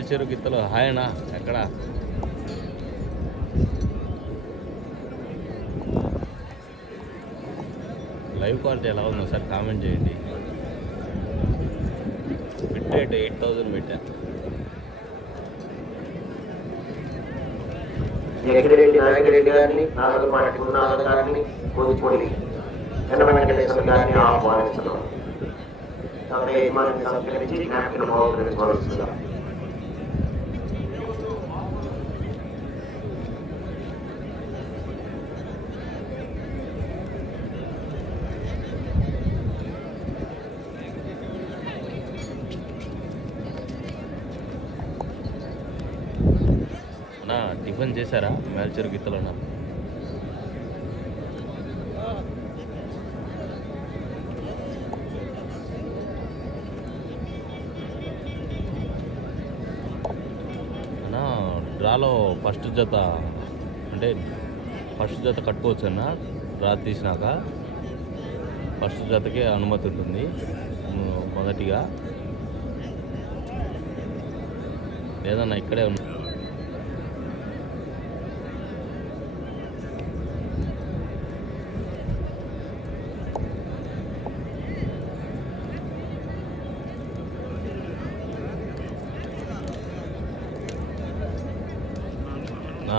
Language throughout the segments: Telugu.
మేల్చేరు గిత్తలు హాయనా ఎక్కడ? లైవ్ క్వాలిటీ ఎలా ఉందో సార్ కామెంట్ చేయండి. బిట్ ఎయిట్ థౌజండ్ పెట్టా. జగన్రెడ్డి నాయకరెడ్డి గారిని నాగలపాటి గురునాథ్ గారిని వెంకటేశ్వర గారిని ఆహ్వానించడం కాబట్టి సంస్కరించి నా టిఫిన్ చేశారా? మేల్చేరు గిత్తలోనా? అన్నా డ్రాలో ఫస్ట్ జత అంటే ఫస్ట్ జత కట్టుకోవచ్చు అన్న డ్రా తీసినాక ఫస్ట్ జతకే అనుమతి ఉంటుంది మొదటిగా. లేదన్నా ఇక్కడే ఉన్నా నా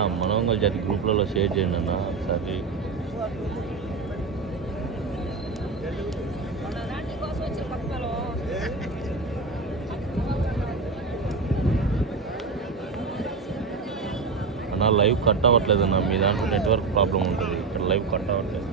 మనోంగల్ గ్రూప్లలో షేర్ చేయండి అన్న ఒకసారి. అన్న లైవ్ కట్ అవ్వట్లేదన్న మీ దాంట్లో నెట్వర్క్ ప్రాబ్లం ఉంటుంది. ఇక్కడ లైవ్ కట్ అవ్వట్లేదు.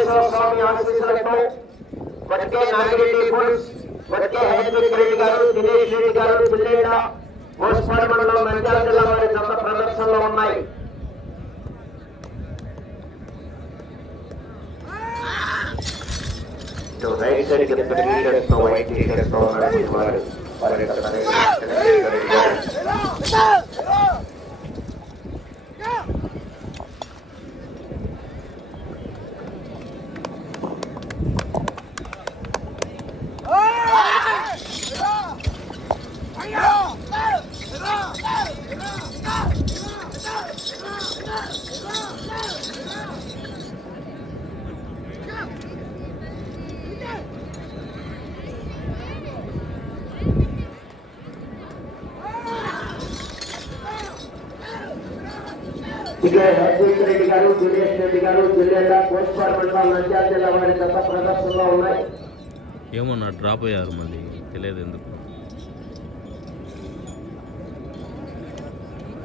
చంద్రకేశ్వర స్వామి ఆశీస్సులతో వట్కే నాగిరెడ్డి ఫుడ్స్ వట్కే హైదరాబాద్ రెడ్డి గారు దినేష్ రెడ్డి గారు జిల్లేడ మోస్పాడు మండలం నంద్యాల జిల్లా వారి జత ప్రదర్శనలో ఉన్నాయి ఇటు రైట్ సైడ్ కింద టీ-షర్ట్స్తో వైట్ టీ-షర్ట్స్తో ఉన్నటువంటి వారు వారి యొక్క రెడ్డి గారు. ఇక హర్షేష్ రెడ్డి గారు రెడ్డి గారు కోస్పాడు మండలం నంద్యాల జిల్లా వారి జత ప్రదర్శనలో ఉన్నాయి. ఏమో నా డ్రాప్ అయ్యారు మళ్ళీ తెలియదు ఎందుకు.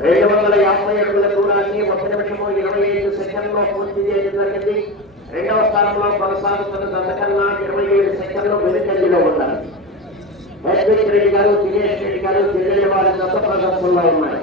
రెండు వందల యాభై అడుగుల దూరాన్ని ఒక నిమిషము ఇరవై ఐదు సెకండ్లో పూర్తి చేయడం జరిగింది. రెండవ స్థానంలో కొనసాగుతున్న గతకన్నా ఇరవై ఏడు సెకండ్లు వెనుకంజలో ఉన్నారు. రెడ్డి గారు దినేష్ రెడ్డి గారు జిల్లేడ వారి జత ప్రదర్శనలో ఉన్నాయి.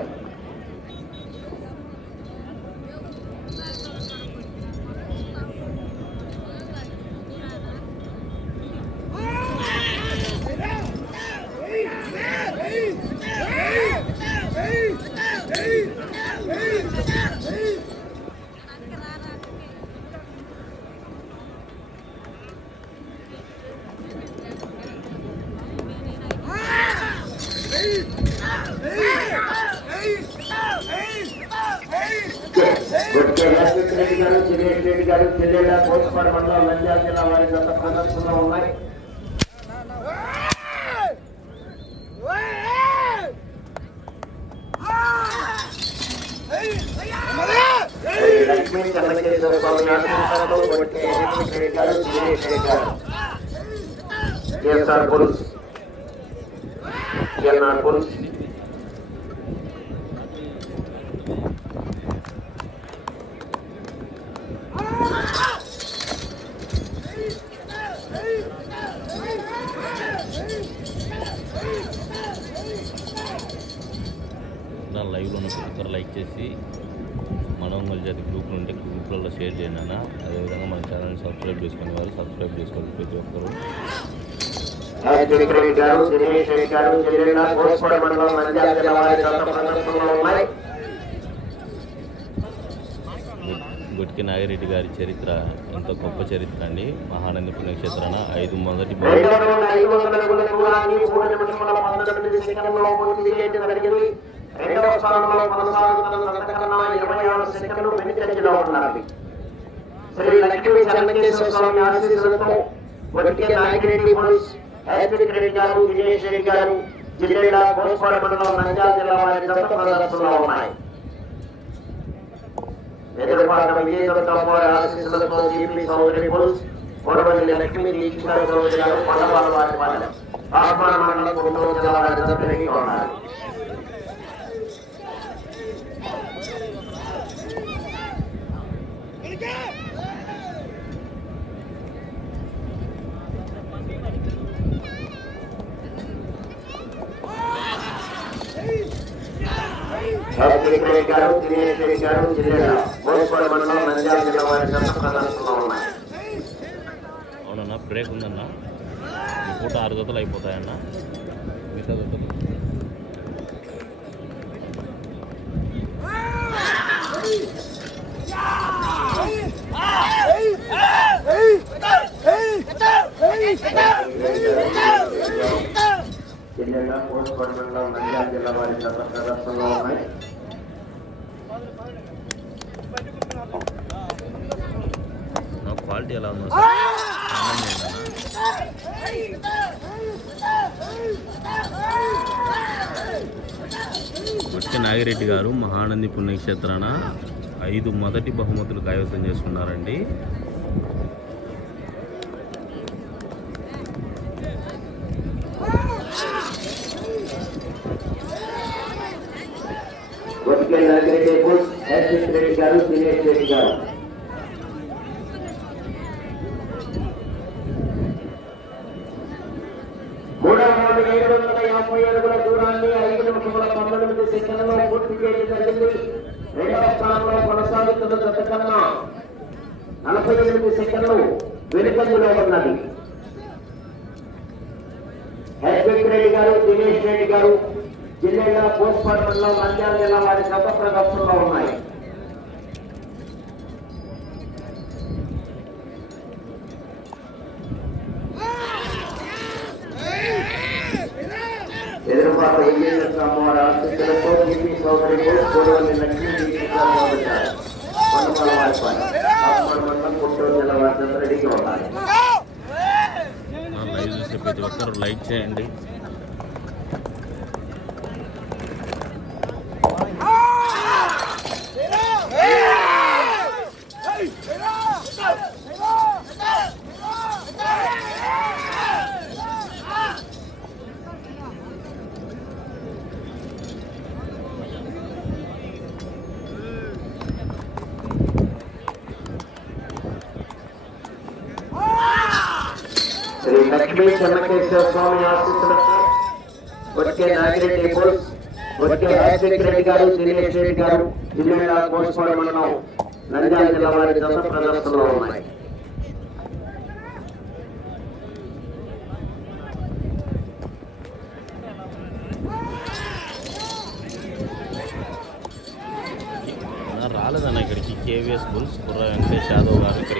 గారు చిరేష్ రెడ్డి గారు చెల్లెళ్ళ కోస్పాడు మండలం నంద్యాల జిల్లా వారి గత ప్రదర్శనలో ఉన్నాయి. లక్ష్మీ పురుష్ ప్రతి ఒక్కరు లైక్ చేసి మన ఒంగోలు జాతి గ్రూప్ ఉంటే గ్రూప్లలో షేర్ చేయండి అన్న అదేవిధంగా మన ఛానల్ని సబ్స్క్రైబ్ చేసుకునే వారు సబ్స్క్రైబ్ చేసుకోండి ప్రతి ఒక్కరు గుట్కి నాగిరెడ్డి గారి చరిత్ర ఎంతో గొప్ప చరిత్ర అండి మహానంది పుణ్యక్షేత్రాన ఐదు మొదటి జరిగింది రెండవ స్థానంలో కొనసాగుతున్న అంతకన్నా ఇరవై ఆరు సెకండ్లు వెనుకంజలో శ్రీ లక్ష్మీ చెన్నకేశ్వర స్వామి ఆశీస్సులతో వడ్కే పోలీస్ రెడ్డి గారు రెడ్డి గారు జిల్లా మండలం నంద్యాల జిల్లా వారి ప్రదర్శనలో ఉన్నాయి. ఎదురుపాట ఆశీస్సులతో జీపీ సౌదరి పోలీస్ కొడవల్లి లక్ష్మీ దీక్షిత గారు వారి వాళ్ళ ఆహ్వాన మండలం గుంటూరు జిల్లా వారి ఉన్నారు. గారు గారు జిల్లా మండలం నంద్యాల జిల్లా వారి ప్రదర్శనలో ఉన్నాయి అవునన్నా బ్రేక్ ఉందన్న. ఈ పూట ఆరు జతలు అయిపోతాయన్న. మిగతా జతలు. కోసుకోడ మండలం నంద్యాల జిల్లా వారి ప్రదర్శనలో ఉన్నాయి. నా క్వాలిటీ ఎలా ఉందో నాగిరెడ్డి గారు మహానంది పుణ్యక్షేత్రాన ఐదు మొదటి బహుమతులు కైవసం చేసుకున్నారండి వడ్కే నాగిరెడ్డి పోలీస్ హ్యాట్రిక్ రెడ్డి గారు దినేష్ రెడ్డి గారు. మూడవ రౌండ్ ఏడు వందల యాభై అడుగుల దూరాన్ని ఐదు నిమిషముల పంతొమ్మిది సెకండ్లలో పూర్తి చేయడం జరిగింది. రెండవ స్థానంలో కొనసాగుతున్న జత కన్నా నలభై ఎనిమిది సెకండ్లు వెనుకంజలో ఉన్నది. రెడ్డి గారు దినేష్ రెడ్డి గారు జిల్లా పోస్ట్ మండలం నంద్యాల జిల్లా వారి గత ప్రదర్శనలో ఉన్నాయి ఎదురుపాట ఇంజనీర్ అమ్మవారి ఆశీస్సులతో టీపీ సోదరి కోడవల్లి లక్ష్మీ దీక్షితాలు మొదలుపెట్టారు కొండపాల వారిపాటి ఆత్మల మండలం గుంటూరు జిల్లా వారి రెడీగా ఉన్నారు నా లైవ్ చూసే ప్రతి ఒక్కరు లైక్ చేయండి శ్రీ లక్ష్మీ చెన్నకేశ్వర స్వామి ఆశీస్సులతో వచ్చే నాగిరెడ్డి పోల్స్ వచ్చే రాజశేఖర రెడ్డి గారు దినేష్ రెడ్డి గారు జిల్లా కోసుకోవడం మండలం నంద్యాల జిల్లా వారి దశ ప్రదర్శనలో ఉన్నాయి. రాలేదన్న ఇక్కడికి. కేవీఎస్ బుల్స్ బుర్ర వెంకటేష్ యాదవ్ గారు ఇక్కడికి.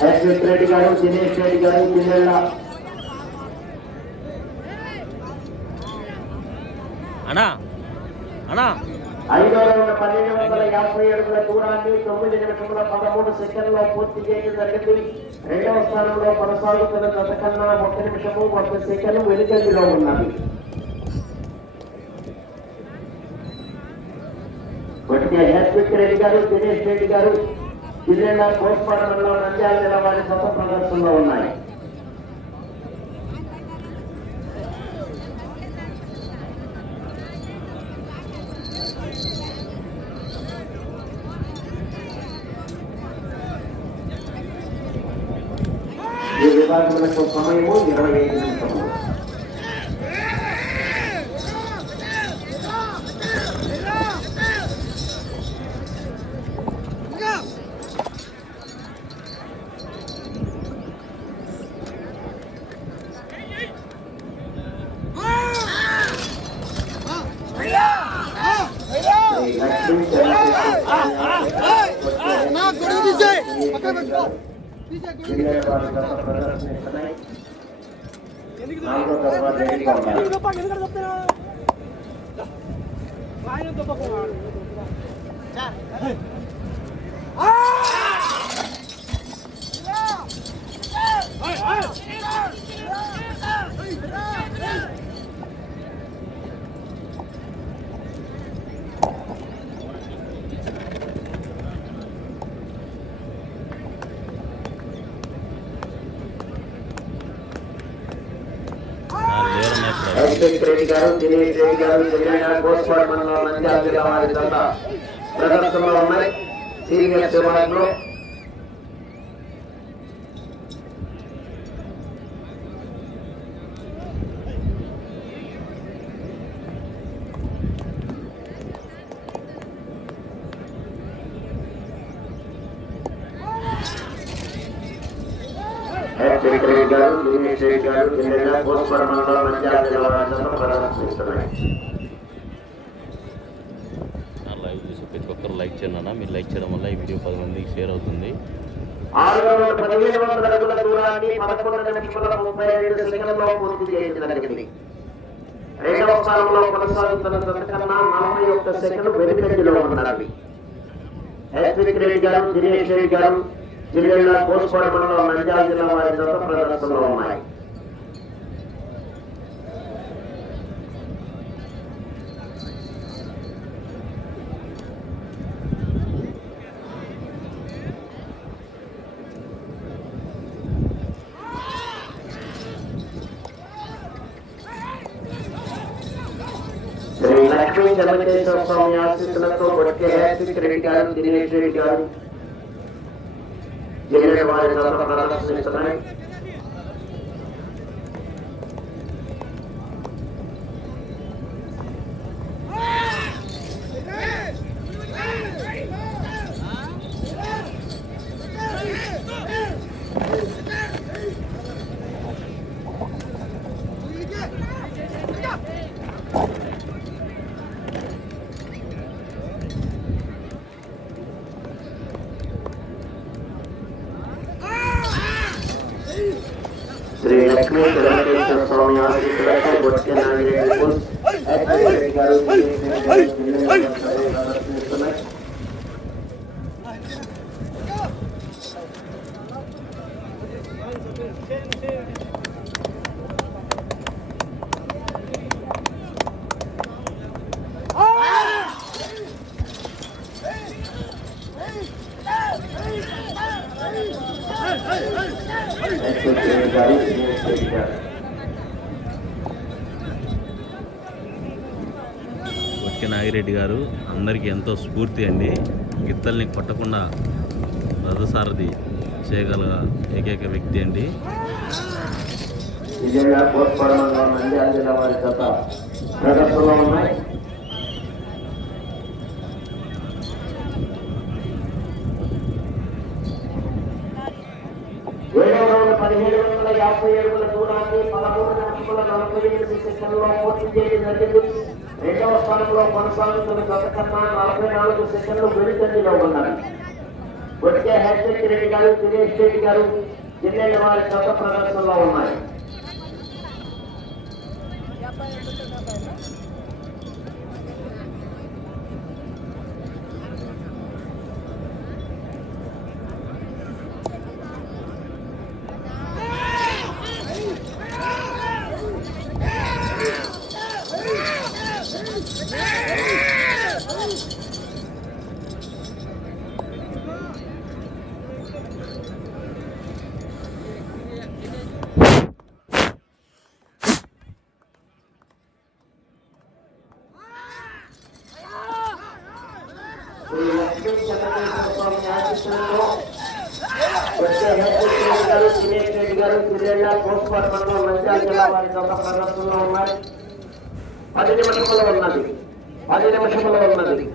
హేత్విక్ రెడ్డి గారు దినేష్ రెడ్డి గారు జిల్లేల అన్నా అన్నా ఐదో రౌండ్ పన్నెండు వందల యాభై అడుగుల దూరాన్ని తొమ్మిది నిమిషముల పదమూడు పూర్తి చేయడం జరిగింది రెండవ స్థానంలో కొనసాగుతున్న గత కన్నా ఒక నిమిషము ఒక్క సెకండ్ వెనుకంజలో ఉన్నది. కొట్టిన హేత్విక్ రెడ్డి గారు దినేష్ రెడ్డి గారు జిల్లా కోస్పాడంలో నంద్యాల జిల్లా వారి సొంత ప్రదర్శనలో ఉన్నాయి ఈ విభాగములకు సమయము ఇరవై ఐదు నిమిషం శ్రీ లక్ష్మీ నా గొడుగు తీసేయ్. పక్కన పెట్టుకో. నాలుగో తర్వాత రెడీగా ఉన్నారు ఎందుకు తప్ప? ఎందుకు తప్పేనా? ఆయన తప్పకు. ఆ! నా లేరు మేకలు హరిశేఖర్ రెడ్డి గారు దినేష్ రెడ్డి గారు జిల్లా గోస్వాడ మండలం నంద్యాల జిల్లా వారి జత ప్రదర్శనలో ఉన్నాయి. సీనియర్ విభాగంలో హరిశేఖర్ రెడ్డి గారు దినేష్ రెడ్డి గారు జిల్లా గోస్వాడ మండలం నంద్యాల జిల్లా వారి జత ప్రదర్శిస్తున్నాయి నా లైవ్ చూసి ప్రతి ఒక్కరు లైక్ చేయండి అన్న మీరు లైక్ చేయడం వల్ల ఈ వీడియో పది మందికి షేర్ అవుతుంది. ముప్పై ఐదు సెకండ్లలో రెండవ స్థానంలో కొనసాగుతున్న జత నలభై ఒక్క సెకండ్ వెనుకంజలో ఉన్నది హెచ్విక్ రెడ్డి గారు దినేష్ రెడ్డి గారు జిల్లా కోసుకోడ మండలం నంద్యాల జిల్లా వారి ప్రదర్శనలో ఉన్నాయి. జిల్లా వారి జత ప్రదర్శిస్తున్నాయి శ్రీ కొట్టిన నాగిరెడ్డి గారు అందరికీ ఎంతో స్ఫూర్తి అండి. గిత్తల్ని కొట్టకుండా రథసారథి చేయగల ఏకైక వ్యక్తి అండి. విజయనగర కోట్పాడ నంద్యాల జిల్లా వారి జత ప్రదర్శనలో ఉన్నాయి. ఏడవ రౌండ్ పదిహేడు వందల యాభై అడుగుల దూరాన్ని పదమూడు నిమిషముల నలభై ఎనిమిది సెకండ్లో పూర్తి చేయడం జరిగింది. మూడవ స్థానంలో కొనసాగుతున్న గత కన్నా నలభై నాలుగు సెకండ్లు వెనుకంజలో ఉన్నారు. వచ్చే హెచ్ఎక్ రెడ్డి గారు దినేష్ రెడ్డి గారు జిల్లాల వారి గత ప్రదర్శనలో ఉన్నాయి శ్రీ లక్ష్మీ చంద్రశేఖర స్వామి ఆశీస్సులతో వచ్చే హెచ్ఎస్ రెడ్డి గారు దినేష్ రెడ్డి గారు జిల్లా కోస్పాట్ మండలం నంద్యాల జిల్లా వారి గత ప్రదర్శనలో ఉన్నారు పది నిమిషములు ఉన్నది పది నిమిషములు ఉన్నది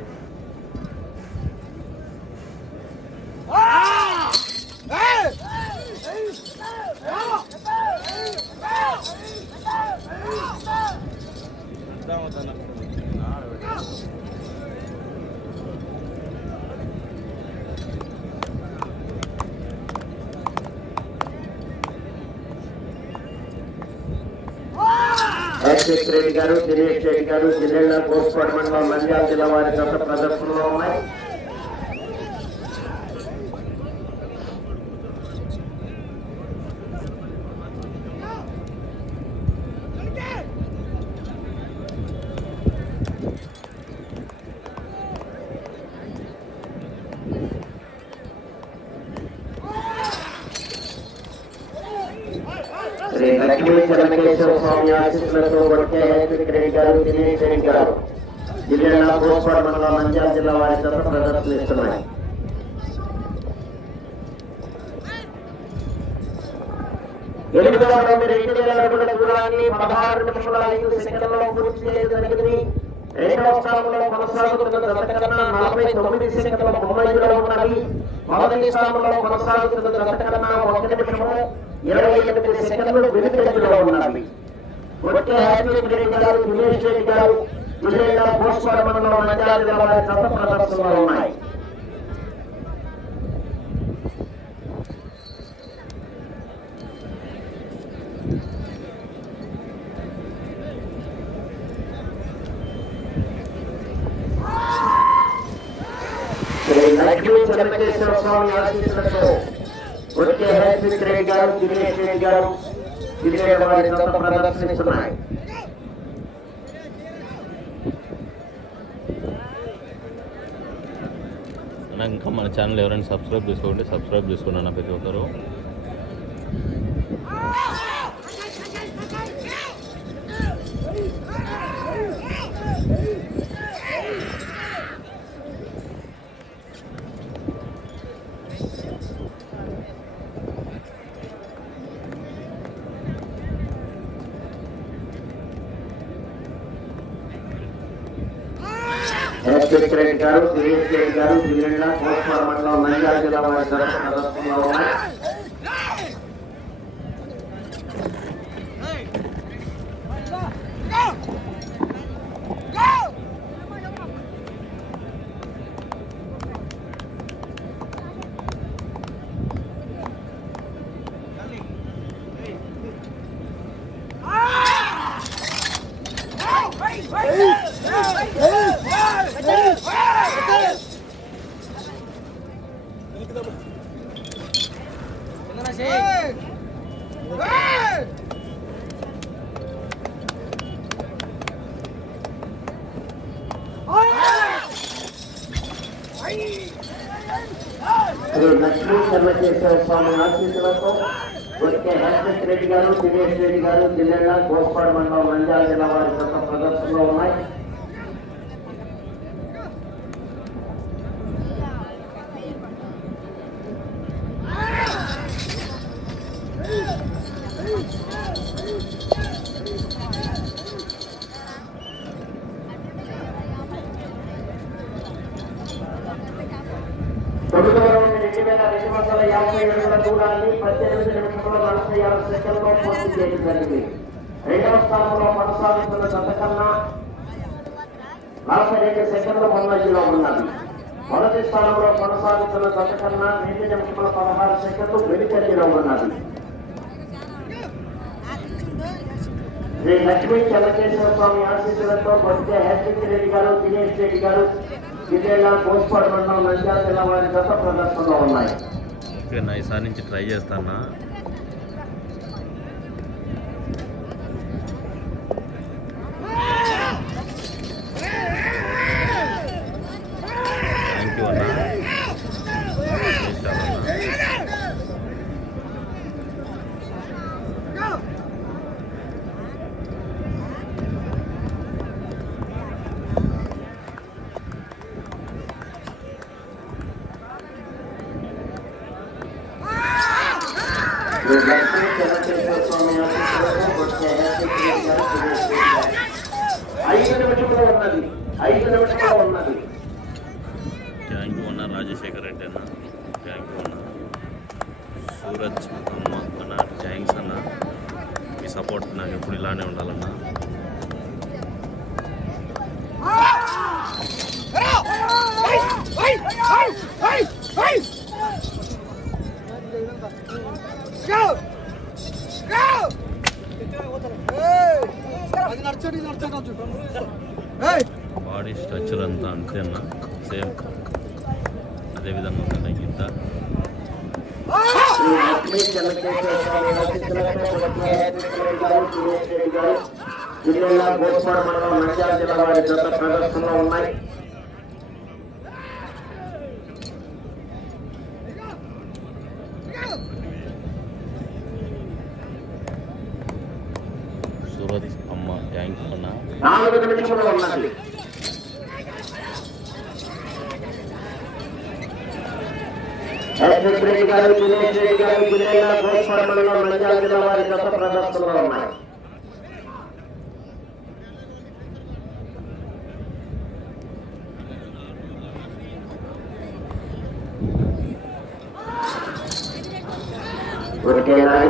హెచ్ఎస్ రెడ్డి గారు దినేష్ రెడ్డి గారు జిల్లా కోసుకోవడం మండలం నంద్యాల జిల్లా వారి గత ప్రదర్శనలో ఉన్నాయి శ్రీ లక్ష్మీ చెన్నకేశ్వర స్వామి ఆశీస్సులతో వచ్చే హెచ్ఎస్ రెడ్డి గారు దినేష్ రెడ్డి గారు జిల్లా కోస్పాట్ మండలం నంద్యాల జిల్లా వారి గత ప్రదర్శనిస్తున్నాయి ఎనిమిదవ రౌండ్ రెండు వేల అడుగుల దూరాన్ని పదహారు నిమిషముల ఐదు సెకండ్లలో పూర్తి చేయడం జరిగింది. రెండవ స్థానంలో కొనసాగుతున్న గత నలభై తొమ్మిది సెకండ్ల ముంబైలో ఉన్నవి మొదటి స్థానంలో కొనసాగుతున్న గత ఒక నిమిషము ఇరవై ఎనిమిది సెకండ్లు వెనుకంజలో ఉన్నవి వచ్చే హ్యాపీ రెడ్డి గారు దినేష్ రెడ్డి గారు మండలం నంద్యాల జిల్లా ప్రదర్శనలో ఉన్నాయి శ్రీ లక్ష్మీ చెన్నకేశ్వర స్వామి ఆశీస్సులతో వచ్చే హెచ్ఎస్ రెడ్డి గారు దినేష్ రెడ్డి వారి గత ప్రదర్శనిస్తున్నాయి ఇంకా మన ఛానల్ ఎవరైనా సబ్స్క్రైబ్ చేసుకోండి సబ్స్క్రైబ్ చేసుకోండి అన్న ప్రతి ఒక్కరు హెచ్ఎస్ రెడ్డి గారు దినేష్ రెడ్డి గారు జిల్లా కోస్మార్ మండలం నంద్యాల జిల్లా వారి గత శ్రీ లక్ష్మీ చంద్రకేశ్వర స్వామి ఆశీస్సులతో వచ్చే హర్షిత్ రెడ్డి గారు దినేష్ రెడ్డి గారు జిల్లా గోస్పాడు మండలం నంద్యాల జిల్లా వారి గత ప్రదర్శనలో ఉన్నాయి తొమ్మిదవ రౌండ్ రెండు వేల రెండు వందల యాభై అడుగుల దూరాన్ని పద్దెనిమిది నిమిషంలో నలభై ఆరు సెకండ్లో పూర్తి చేయడం జరిగింది రెండవ స్థానంలో కొనసాగుతున్న జత కన్నా నలభై రెండు సెకండ్ల ముందంజలో ఉన్నది మొదటి కొనసాగుతున్న జత కన్నా రెండు నిమిషముల పదహారు సెకండ్లు వెనుకంజలో ఉన్నది శ్రీ లక్ష్మీ చంద్రకేశ్వర స్వామి ఆశీస్సులతో వచ్చే హర్షిత్ రెడ్డి గారు దినేష్ రెడ్డి గారు జిల్లా కోస్పాడు మండలం నంద్యాల జిల్లా వారి గత ప్రదర్శనలో ఉన్నాయి. ఓకే నా ఈసారి నుంచి ట్రై చేస్తానా థ్యాంక్ యూ అన్న చేశావన్నా. శ్రీ లక్ష్మీ చంద్రకేశ్వర స్వామి ఆశీస్సులతో వచ్చే హర్షిత్ రెడ్డి గారు దినేష్ రెడ్డి గారు ఐదు నిమిషంలో ఉన్నది ఐదు నిమిషంలో ఉన్నది థ్యాంక్ యూ అన్న. రాజశేఖర్ రెడ్డి అన్న థ్యాంక్ యూ అన్న సూరజ్ అమ్మ అన్న థ్యాంక్స్ అన్న. మీ సపోర్ట్ నాకు ఎప్పుడు ఇలానే ఉండాలన్నా అది నడిచాడు ఇది నడిచాడు బాడీ స్ట్రక్చర్ అంతా అంతే అన్న సేమ్ అదే విధంగా ఉంది గీత శ్రీ లక్ష్మీ చంద్రకేశ్వర స్వామి ఆశీస్సులతో వచ్చే హర్షిత్ రెడ్డి గారు దినేష్ రెడ్డి గారు జిల్లా కోస్పాడు మండలం నంద్యాల జిల్లా వారి గత ప్రదర్శనలో ఉన్నాయి. నాలుగు నిమిషంలో ఉన్నది. గారు గారు వారి గత ప్రదర్శనలో ఉన్నాయి.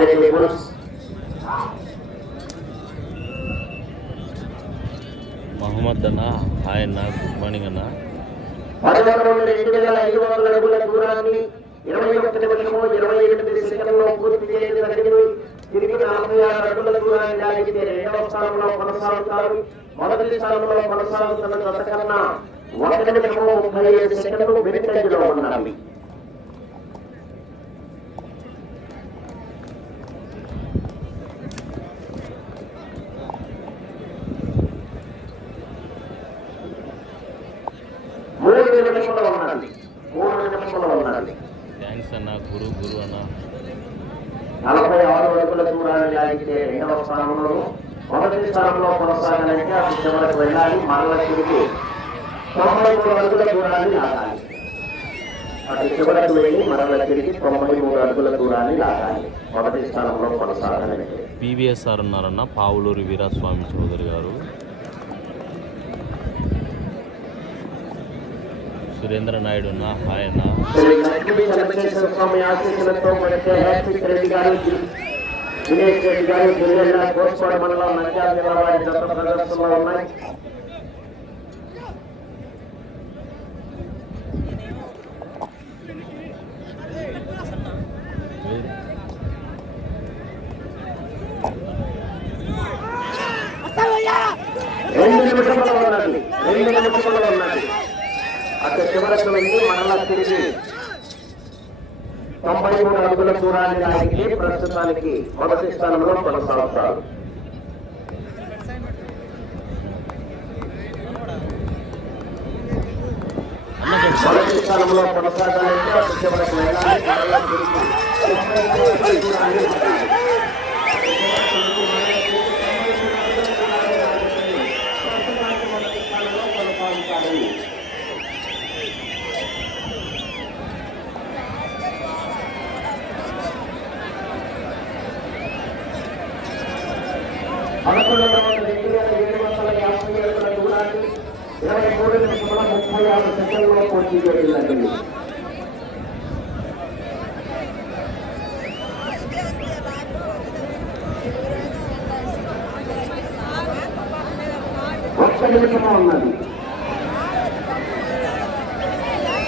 నాగిరెడ్డి గుడ్స్ మహమ్మద్ అన్న హాయ్ అన్న గుడ్ మార్నింగ్ అన్న. పదకొండు నుండి రెండు వేల ఐదు వందల అడుగుల దూరాన్ని ఇరవై ఒకటి నిమిషము ఇరవై ఎనిమిది సెకండ్లో పూర్తి చేయడం. జరిగింది తిరిగి నలభై ఆరు అడుగుల దూరాన్ని లాగితే రెండవ స్థానంలో కొనసాగుతారు. మొదటి స్థానంలో కొనసాగుతున్న జత కన్నా ఒక నిమిషము ముప్పై ఐదు సెకండ్లు వెనుకంజలో ఉండాలి మూడు నిమిషంలో ఉండాలి మూడు నిమిషంలో ఉండాలి థ్యాంక్స్ అన్న గురు గురు అన్న నలభై ఆరు అడుగుల దూరాన్ని లాగితే రెండవ స్థానంలో మొదటి స్థానంలో కొనసాగాలంటే అటు చివరకు వెళ్ళాలి మరల తిరిగి తొంభై మూడు అడుగుల దూరాన్ని లాగాలి. అటు చివరకు వెళ్ళి మరల తిరిగి తొంభై మూడు అడుగుల దూరాన్ని లాగాలి. మొదటి స్థానంలో కొనసాగాలంటే పీవీఎస్ఆర్ ఉన్నారన్న పావులూరి వీరాస్వామి చౌదరి గారు. సురేంద్ర నాయుడు అన్న హాయ్ అన్న. దినేష్ రెడ్డి గారు జిల్లా కోస్పాడు మండలం నంద్యాల జిల్లా వారి జత ప్రదర్శనలో ఉన్నాయి. రెండు నిమిషంలో ఉన్నది. రెండు నిమిషంలో ఉన్నది. అక్కడ చివరకు వెళ్ళి మరలా తిరిగి తొంభై మూడు అడుగుల దూరాన్ని లాగి ప్రస్తుతానికి మొదటి స్థానంలో కొనసాగుతారు. మొదటి స్థానంలో కొనసాగాలంటే అటు చివరకు వెళ్ళాలి మరలా తిరిగి తొంభై మూడు అడుగుల దూరాన్ని లాగాలి. ప్రస్తుతానికి మొదటి స్థానంలో కొనసాగుతారు పదకొండు వందల రెండు వేల ఏడు వందల యాభై అడుగుల దూరాన్ని ఇరవై మూడు నిమిషముల ముప్పై ఆరు సెకండ్లో పోటీ చేసిందండి ఒక్క నిమిషము ఉన్నది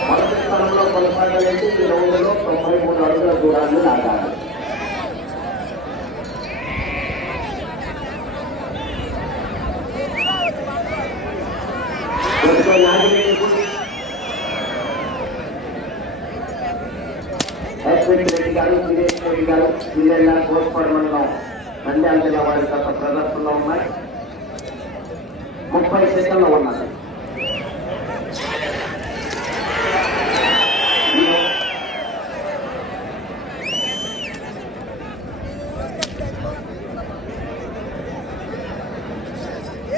మొదటి స్థానంలో కొనసాగలేదు ఈ రౌండ్లో తొంభై మూడు అడుగుల దూరాన్ని లాగాలి కొంచెం నాగిరెడ్డి అశ్విన్ రెడ్డి గారు సురేష్ రెడ్డి గారు జిల్లా కోస్పాడు మండలం నంద్యాల జిల్లా వారి గత ప్రదర్శనలో ఉన్నాయి ముప్పై సెకండ్లు ఉన్నాయి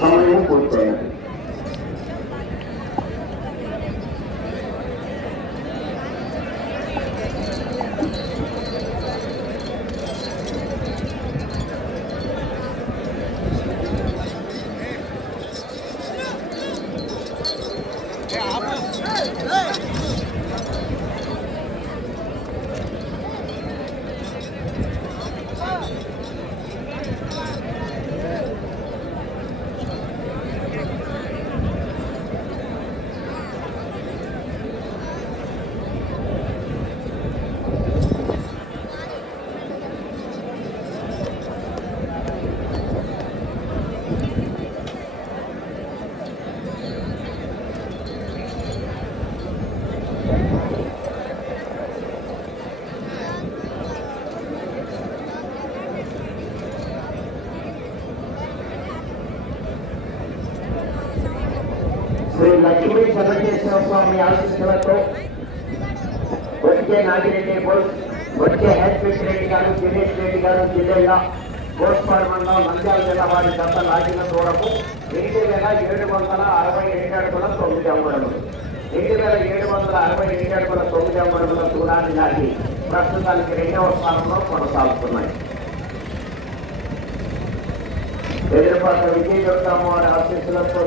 సమయం పూర్తయింది శ్రీ లక్ష్మీ చంద్రకేశ్వర స్వామి ఆశీస్సులతో వచ్చే నాగిరెడ్డి బోస్ వచ్చే హెచ్పిస్ రెడ్డి గారు దినేష్ రెడ్డి గారు జిల్లా గోస్పాడు మండలం నంద్యాల జిల్లా వారి గత లాగిన దూరము ఎనిమిది వేల ఏడు వందల అరవై రెండు అడుగుల తొమ్మిది అంగుళములు. ఎనిమిది వేల ఏడు వందల అరవై రెండు అడుగుల తొమ్మిది అంగుళముల దూరాన్ని లాగి ప్రస్తుతానికి రెండవ స్థానంలో కొనసాగుతున్నాయి. ఎదురుపాటు విజయ చెప్తాము వారి ఆశీస్సులతో